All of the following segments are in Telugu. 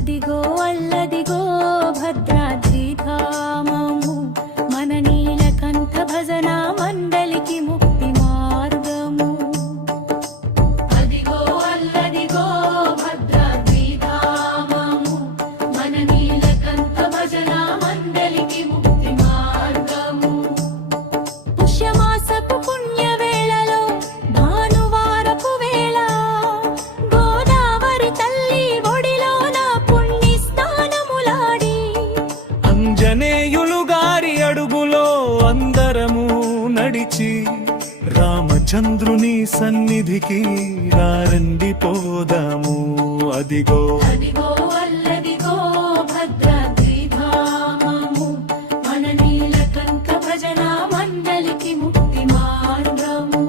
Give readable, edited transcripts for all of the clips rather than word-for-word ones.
అదిగో అల్లదిగో భద్రాద్రి ధామము మన నీలకంఠ భజన మండలికి ముక్తి మార్గము. అదిగో అల్లదిగో భద్రాద్రి ధామము మన నీలకంఠ భజన మండలికి ముక్తి మార్గము. పుష్యమాసపు పుణ్య వేళలో భానువారపు వేళ గోదావరి తల్లి ఒడిలోన పుణ్య స్నానములాడి అంజనేయులు గారి అడుగులో అందరము నడిచి రామచంద్రుని సన్నిధికి రారండి పోదాము. అదిగో అదిగో అల్లదిగో భద్రాద్రి ధామము మన నీలకంఠ భజన మండలికి ముక్తి మార్గము.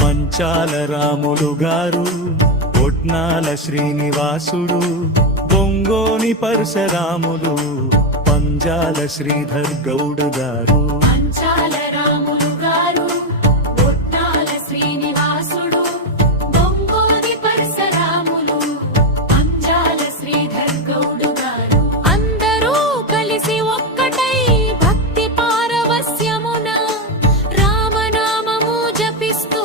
మంచాల రాములు గారు, ఒట్నాల శ్రీనివాసుడు, బొంగోని పరశురాములు, పంజాల శ్రీధర్ గౌడ్ గారు. మంచాల రాములు గారు, ఒట్నాల శ్రీనివాసుడు, బొంగోని పరశురాములు, పంజాల శ్రీధర్ గౌడ్ గారు. అందరూ కలిసి ఒక్కటై భక్తి పారవస్యమున రామనామము జపిస్తూ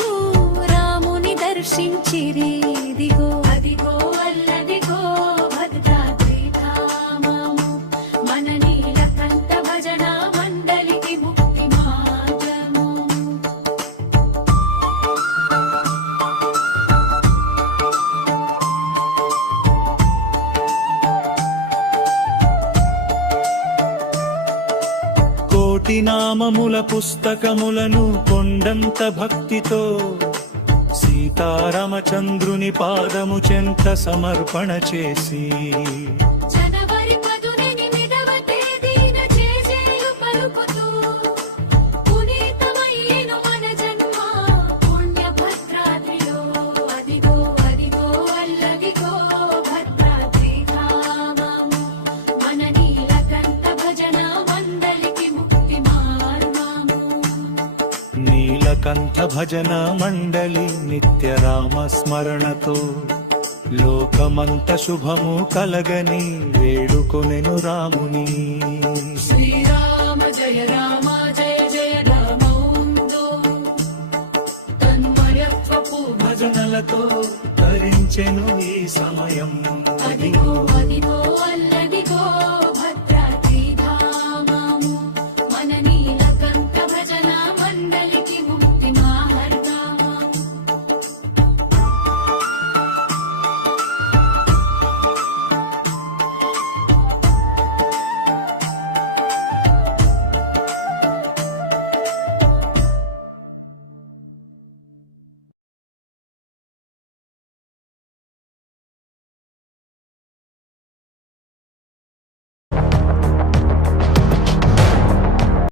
రాముని దర్శించిరి. ఇదిగో అదిగో అల్లదిగో భద్రాద్రి ధామము మన నీలకంఠ భజన మండలికి ముక్తి మార్గము. కోటి నామముల పుస్తకములను కొండంత భక్తితో సీతారామచంద్రుని పాదము చెంత సమర్పణ చేసి జనవరి 18వ తేదీన జేజేలు పలుకుతూ పునీతమయ్యెను మన జన్మ పుణ్య భద్రాద్రిలో. అదిగో అదిగో అల్లదిగో భద్రాద్రి ధామము మన నీలకంఠ భజన మండలికి ముక్తి మార్గము. నీలకంఠ భజన మండలి నిత్య రామ స్మరణతో లోకమంత శుభము కలగని వేడుకొనెను రాముని. శ్రీరామ జయ రామ జయ జయ రామౌందో తన్మయత్వపు భజనలతో తరించెను ఈ సమయం. అదిగో అదిగో అల్లదిగో